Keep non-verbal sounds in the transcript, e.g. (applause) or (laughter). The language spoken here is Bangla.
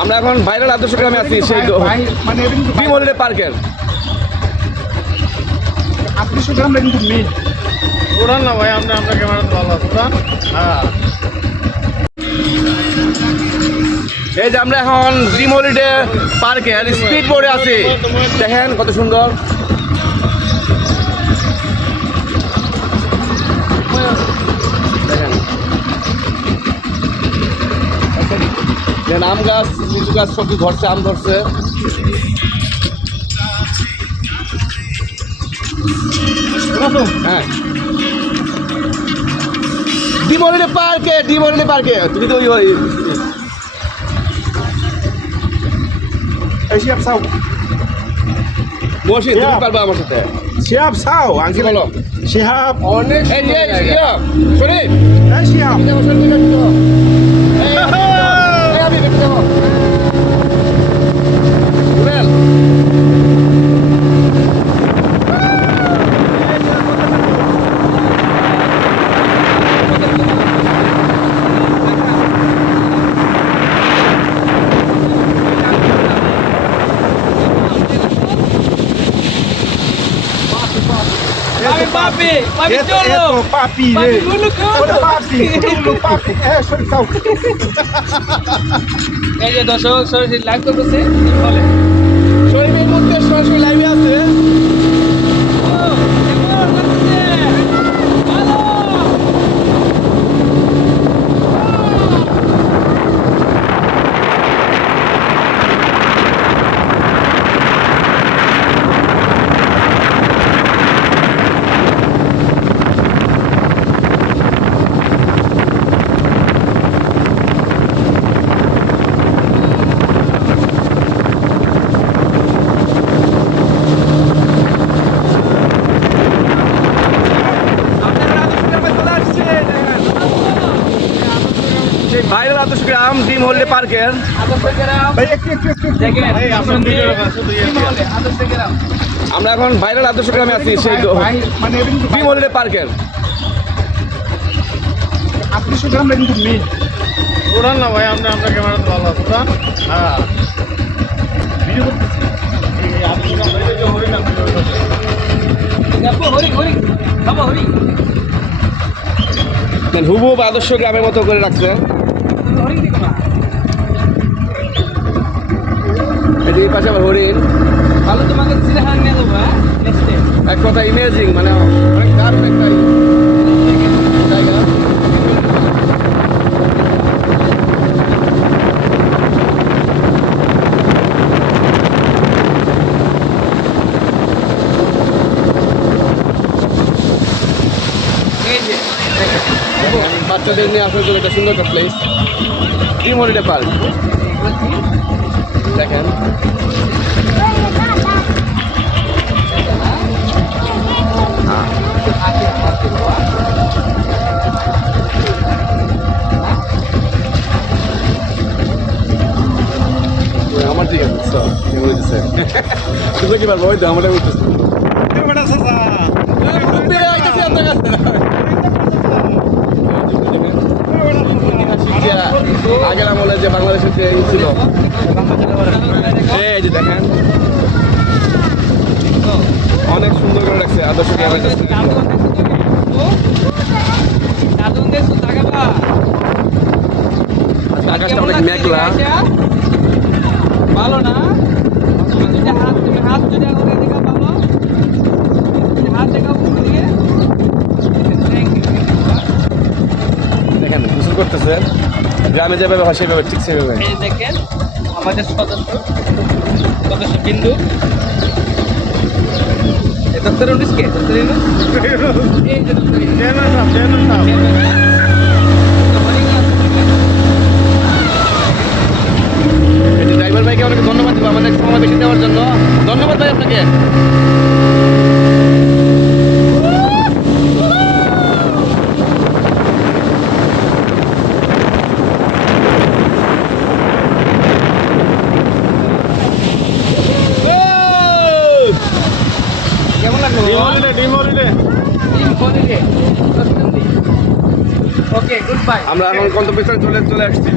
আমরা এখন ভাইরাল আদর্শ গ্রামে আছি সেই মানে ড্রিম হলিডে পার্কের। আটত্রিশশো গ্রাম এটা কিন্তু মেন উড়ান না ভাই আমরা আপনার ক্যামেরা তো ভালো উড়ান হ্যাঁ। এই যে আমরা এখন ড্রিম হলিডে পার্কে আর স্পিড বোর্ডে আছি। দেখেন কত সুন্দর। দেখেন। আম গাছ লিচু গাছ সব কিছু ধরছে আম ধরছে হ্যাঁ ডিমলিনে পার্কে ডিমলিনে পার্কে তুমি তো ওই ওই এই শিয়াব সাও বসি তুমি পারবা আমার সাথে শিয়াব সাও কি আঙ্কেল বলো শিহাব অনেক এই যে শরীফ এই শিহাব এই দেখো, শরীফ দেখো, দেখো। এই, এই, আমি দেখতে যাব। Rubel, Papi, papi, papi Eto, cholo. eto, papi, Papi chulo ওরে gulu. পাপি টুলু পাপি এ শরীফ সাও এই যে দর্শক সরাসরি লাইভ করতেছে বলে শরীফ এই মুহূর্তে সরাসরি লাইভে আছে ও, কেমন লাগতেছে? ভালো। সেই ভাইরাল আদর্শ গ্রাম ডিম হলিডে পার্কের। আদর্শ? আদর্শ। আমরা এখন ভাইরাল আদর্শ গ্রামে আছি সেই মানে ডিম হলিডে পার্কের। আটত্রিশশো গ্রাম কিন্তু মেন উড়ান না ভাই ক্যামেরা ভালো আছে হ্যাঁ। ভিডিও করতেছি। খাব, হরিণ। হুবহু আদর্শ গ্রামের মতো করে রাখছে। এই পাশে আবার হরিণ। ভালো তোমাকে চিড়িয়াখানা নিয়ে যাব, হ্যাঁ? এক কথা ইমেজিং মানে অনেক দারুণ একটা জায়গা এই যে, দেখেন। বাচ্চাদের নিয়ে আসার জন্য একটা সুন্দর একটা প্লেস ড্রিম হলিডে পার্ক দেখেন আমার ঠিক আছে কেমন তুমি কি পারব? ওই তো আমারটা (laughs) আইতেছি আপনার কাছে ঐতিহাসিক যে আগের আমলে যে বাংলাদেশের ছিল। এই যে দেখেন। অনেক সুন্দর করে রাখছে আদর্শ আজকে আকাশটা অনেক মেঘলা। ভালো না? হাত তুমি হাত যদি ভালো গ্রামে যেভাবে হয় সেভাবে ঠিক সেভাবে এই দেখেন আমাদের সদস্য সদস্য বিন্দু এ ডক্টর উনিশ কে ডক্টর এই যে ডক্টর চেয়ারম্যান সাহেব চেয়ারম্যান সাহেব এই যে ড্রাইভার ভাইকে অনেক ধন্যবাদ দিব আমাদের সময় বেশি দেওয়ার জন্য ধন্যবাদ ভাই আপনাকে কেমন লাগল ডিম হলিডে ডিম হলিডে ওকে গুড বাই আমরা এখন গন্তব্যস্থলে চলে চলে আসছি।